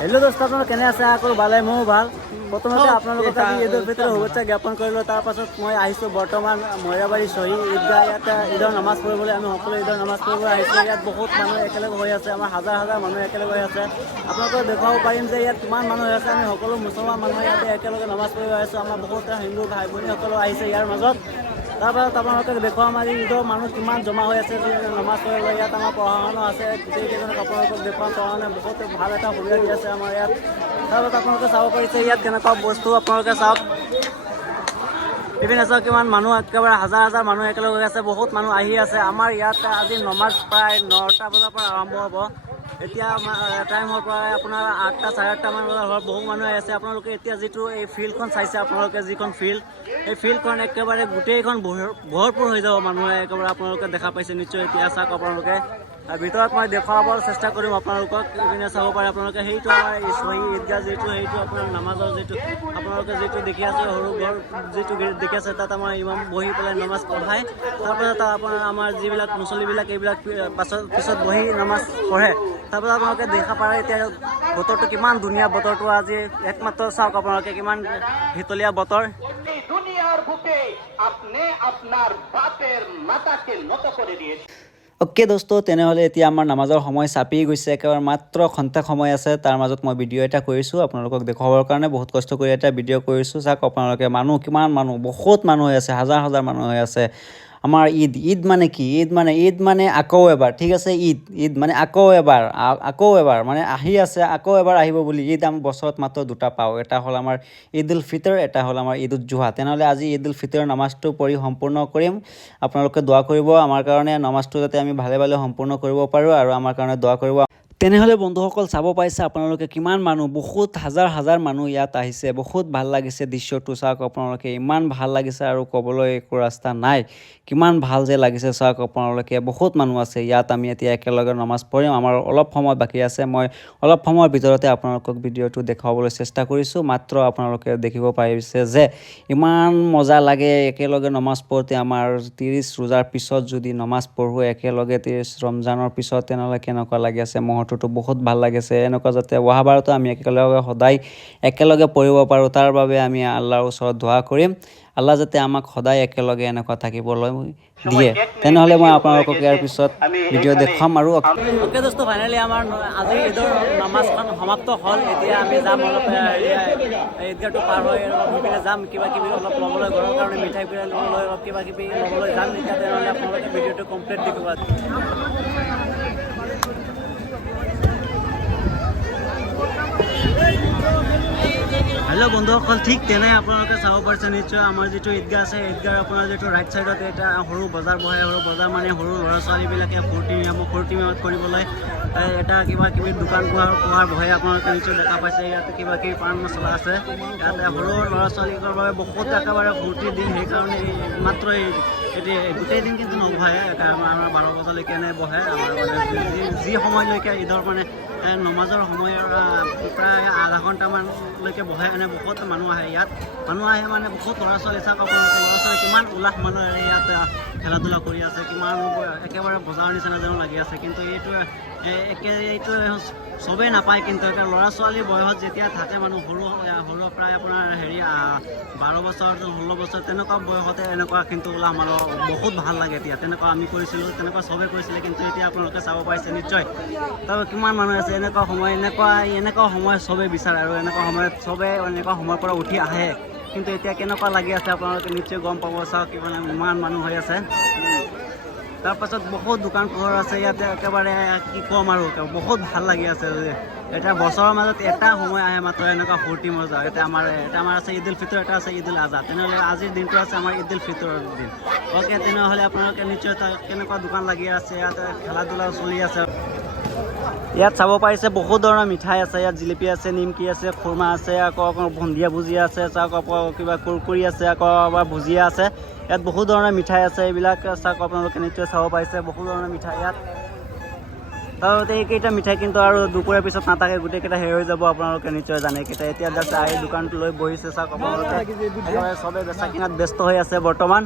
Hello' দোস্ত, আপোনালোক কেনে আছে? আশা কৰোঁ ভালে, ময়ো ভাল। প্ৰথমতে আপোনালোকক আজি ঈদ উল ফিতৰৰ শুভেচ্ছা জ্ঞাপন কৰিলোঁ। তাৰপাছত মই আহিছোঁ বৰ্তমান মইৰাবাৰী শ্বহীদ ঈদগাহ। ইয়াতে ঈদৰ নামাজ পঢ়িবলৈ আমি সকলো ঈদৰ নামাজ পঢ়িব আহিছোঁ। ইয়াত বহুত মানুহ একেলগে হৈ আছে, আমাৰ হাজাৰ হাজাৰ মানুহ একেলগে হৈ আছে। আপোনালোকক দেখুৱাব পাৰিম যে ইয়াত কিমান মানুহ হৈ আছে। আমি সকলো মুছলমান মানুহ ইয়াতে একেলগে নামাজ পঢ়িব আহিছোঁ। আমাৰ বহুত হিন্দু ভাই ভনীসকলো আহিছে ইয়াৰ মাজত। তাৰপাছত আপোনালোকে দেখুৱাম আজি ঈদৰ মানুহ কিমান জমা হৈ আছে নামাজ পঢ়িবলৈ। ইয়াত আমাৰ পঢ়া-শুনা আছে, গোটেইকেইজনক আপোনালোকক দেখুৱাম। পঢ়া-শুনা বহুত ভাল এটা সুবিধা দি আছে আমাৰ ইয়াত। তাৰপাছত আপোনালোকে চাব পাৰিছে ইয়াত কেনেকুৱা বস্তু, আপোনালোকে চাওক। ইপিনে চাওক কিমান মানুহ, একেবাৰে হাজাৰ হাজাৰ মানুহ একেলগে আছে, বহুত মানুহ আহি আছে। আমাৰ ইয়াত আজি নমাজ প্ৰায় 9টা বজাৰ পৰা আৰম্ভ হ'ব। এতিয়া টাইম হ'ল প্ৰায় আপোনাৰ 8টা, চাৰে 8টামান বজাৰ হ'ল। বহু মানুহ আহি আছে। আপোনালোকে এতিয়া যিটো এই ফিল্ডখন চাইছে, আপোনালোকে যিখন ফিল্ড, এই ফিল্ডখন একেবাৰে গোটেইখন ভৰপূৰ হৈ যাব মানুহে একেবাৰে। আপোনালোকে দেখা পাইছে নিশ্চয়। এতিয়া চাওক আপোনালোকে ভিতৰত মই দেখুৱাবৰ চেষ্টা কৰিম আপোনালোকক। ইপিনে চাব পাৰে আপোনালোকে, সেইটো আমাৰ শ্বহীদ ঈদগাহ যিটো, সেইটো আপোনাৰ নামাজৰ যিটো আপোনালোকে যিটো দেখি আছে, সৰু ঘৰ যিটো দেখি আছে, তাত আমাৰ ইমাম বহি পেলাই নামাজ পঢ়ায়। তাৰপাছত আপোনাৰ আমাৰ যিবিলাক মুছলিবিলাক এইবিলাক পিছত বহি নামাজ পঢ়ে। তাৰপাছত আপোনালোকে দেখা পাৰে এতিয়া বতৰটো কিমান ধুনীয়া। বতৰটো আজি একমাত্ৰ চাওক আপোনালোকে, কিমান শীতলীয়া বতৰ। দুনিয়াৰ বুকে আপনি আপনাৰ বাপেৰ মাথাকে নত কৰে দিয়েছে। অ'কে দোস্ত, তেনেহ'লে এতিয়া আমাৰ নামাজৰ সময় চাপি গৈছে। একেবাৰে মাত্ৰ ঘণ্টা সময় আছে। তাৰ মাজত মই ভিডিঅ' এটা কৰিছোঁ আপোনালোকক দেখুৱাবৰ কাৰণে। বহুত কষ্ট কৰি এটা ভিডিঅ' কৰিছোঁ। চাওক আপোনালোকে মানুহ কিমান মানুহ, বহুত মানুহ হৈ আছে, হাজাৰ হাজাৰ মানুহ হৈ আছে। আমাৰ ঈদ মানে কি? ঈদ মানে আকৌ এবাৰ, ঠিক আছে? ঈদ মানে আকৌ এবাৰ মানে আহি আছে, আকৌ এবাৰ আহিব বুলি। ঈদ আমি বছৰত মাত্ৰ দুটা পাওঁ, এটা হ'ল আমাৰ ঈদ উল ফিতৰ, এটা হ'ল আমাৰ ঈদ উল জুহা। তেনেহ'লে আজি ঈদ উল ফিতৰৰ নামাজটো পঢ়ি সম্পূৰ্ণ কৰিম। আপোনালোকে দোৱা কৰিব আমাৰ কাৰণে, নামাজটো যাতে আমি ভালে ভালে সম্পূৰ্ণ কৰিব পাৰোঁ, আৰু আমাৰ কাৰণে দোৱা কৰিব। তেনেহ'লে বন্ধুসকল, চাব পাইছে আপোনালোকে কিমান মানুহ, বহুত হাজাৰ হাজাৰ মানুহ ইয়াত আহিছে। বহুত ভাল লাগিছে দৃশ্যটো। চাওক আপোনালোকে, ইমান ভাল লাগিছে আৰু ক'বলৈ একো ৰাস্তা নাই। কিমান ভাল যে লাগিছে চাওক আপোনালোকে। বহুত মানুহ আছে ইয়াত। আমি এতিয়া একেলগে নামাজ পঢ়িম। আমাৰ অলপ সময় বাকী আছে। মই অলপ সময়ৰ ভিতৰতে আপোনালোকক ভিডিঅ'টো দেখুৱাবলৈ চেষ্টা কৰিছোঁ। মাত্ৰ আপোনালোকে দেখিব পাৰিছে যে ইমান মজা লাগে একেলগে নামাজ পঢ়োঁতে। আমাৰ 30 ৰোজাৰ পিছত যদি নামাজ পঢ়োঁ একেলগে, 30 ৰমজানৰ পিছত, তেনেহ'লে কেনেকুৱা লাগি আছে? মুহূৰ্তটো বহুত ভাল লাগিছে। এনেকুৱা যাতে অহাবাৰতো আমি একেলগে সদায় একেলগে পঢ়িব পাৰোঁ, তাৰ বাবে আমি আল্লাহৰ ওচৰত দোৱা কৰিম। আল্লাহ যাতে আমাক সদায় একেলগে এনেকুৱা থাকিবলৈ দিয়ে। তেনেহ'লে মই আপোনালোকক ইয়াৰ পিছত ভিডিঅ' দেখুৱাম। আৰু অ'কে দোস্ত, ফাইনেলি আমাৰ আজি ঈদৰ নামাজখন সমাপ্ত হ'ল। এতিয়া আমি যাম অলপ ঈদগাহটো পাৰ হৈ অলপ সিপিনে যাম, কিবা কিবি অলপ ল'বলৈ, ঘৰৰ কাৰণে মিঠাই ল'বলৈ, অলপ কিবা কিবি ল'বলৈ যাম। এতিয়া তেনেহ'লে আপোনালোকে ভিডিঅ'টো কমপ্লিট দেখিব। হেল্ল' বন্ধুসকল, ঠিক তেনে আপোনালোকে চাব পাৰিছে নিশ্চয় আমাৰ যিটো ঈদগাহ আছে, ঈদগাহ আপোনাৰ যিটো ৰাইট চাইডত এটা সৰু বজাৰ বহে। সৰু বজাৰ মানে সৰু ল'ৰা ছোৱালীবিলাকে ফূৰ্তি নিয়মত কৰিবলৈ এটা কিবা কিবি দোকান পোহাৰ বহে। আপোনালোকে নিশ্চয় দেখা পাইছে। ইয়াতে কিবা কিবি পাণ মছলা আছে। ইয়াতে সৰু ল'ৰা ছোৱালীৰ বাবে বহুত একেবাৰে ফূৰ্তিৰ দিন। সেইকাৰণে মাত্ৰ এতিয়া গোটেই দিন কিন্তু নবহে, আমাৰ 12 বজালৈকে বহে। আমাৰ যি সময়লৈকে ঈদৰ মানে নমাজৰ সময়ৰ প্ৰায় আধা ঘণ্টামানলৈকে বহে। বহুত মানুহ আহে ইয়াত। মানুহ আহে মানে বহুত ল'ৰা ছোৱালী। চাওক আপোনালোকে, ল'ৰা ছোৱালী কিমান উল্লাস মানুহে ইয়াত খেলা ধূলা কৰি আছে। কিমান একেবাৰে বজাৰৰ নিচিনা যেন লাগি আছে। কিন্তু এইটো চবেই নাপায়। কিন্তু এটা ল'ৰা ছোৱালীৰ বয়সত যেতিয়া থাকে মানুহ, সৰু প্ৰায় আপোনাৰ 12 বছৰ, 16 বছৰ তেনেকুৱা বয়সতে এনেকুৱা কিন্তু উল্লাহ মানুহ বহুত ভাল লাগে। এতিয়া তেনেকুৱা আমি কৰিছিলোঁ, তেনেকুৱা চবেই কৰিছিলে। কিন্তু এতিয়া আপোনালোকে চাব পাৰিছে নিশ্চয়। তাৰ কিমান মানুহ আছে। এনেকুৱা সময় চবেই বিচাৰে, আৰু এনেকুৱা সময়ত চবেই এনেকুৱা সময়ৰ পৰা উঠি আহে। কিন্তু এতিয়া কেনেকুৱা লাগি আছে আপোনালোকে নিশ্চয় গম পাব। চাওক ইমান মানুহ হৈ আছে। তাৰপাছত বহুত দোকান পোহাৰ আছে ইয়াতে। একেবাৰে কি ক'ম আৰু, বহুত ভাল লাগি আছে। এতিয়া বছৰৰ মাজত এটা সময় আহে মাত্ৰ এনেকুৱা ফূৰ্তি মজা। এটা আমাৰ আছে ঈদ উল ফিতৰ, এটা আছে ঈদ উল আজহা। তেনেহ'লে আজিৰ দিনটো আছে আমাৰ ঈদ উল ফিতৰৰ দিন। অ'কে, তেনেহ'লে আপোনালোকে নিশ্চয় কেনেকুৱা দোকান লাগি আছে। ইয়াতে খেলা ধূলা চলি আছে। ইয়াত চাব পাৰিছে বহুত ধৰণৰ মিঠাই আছে। ইয়াত জিলেপি আছে, নিমকি আছে, খুৰমা আছে, আকৌ ভুঞ্জিয়া ভুজিয়া আছে। চাওক আকৌ কিবা কুৰকুৰি আছে, আকৌ ভুজিয়া আছে। ইয়াত বহুত ধৰণৰ মিঠাই আছে। এইবিলাক চাওক আপোনালোকে নিশ্চয় চাব পাৰিছে। বহুত ধৰণৰ মিঠাই ইয়াত। তাৰপিছত এইকেইটা মিঠাই কিন্তু আৰু দুপৰীয়াৰ পিছত নাথাকে, গোটেইকেইটা শেষ হৈ যাব। আপোনালোকে নিশ্চয় জানে। এতিয়া জাষ্ট আহি দোকানটো লৈ বহিছে। চাওক আপোনালোকে, একেবাৰে চবেই বেচা কিনাত ব্যস্ত হৈ আছে বৰ্তমান।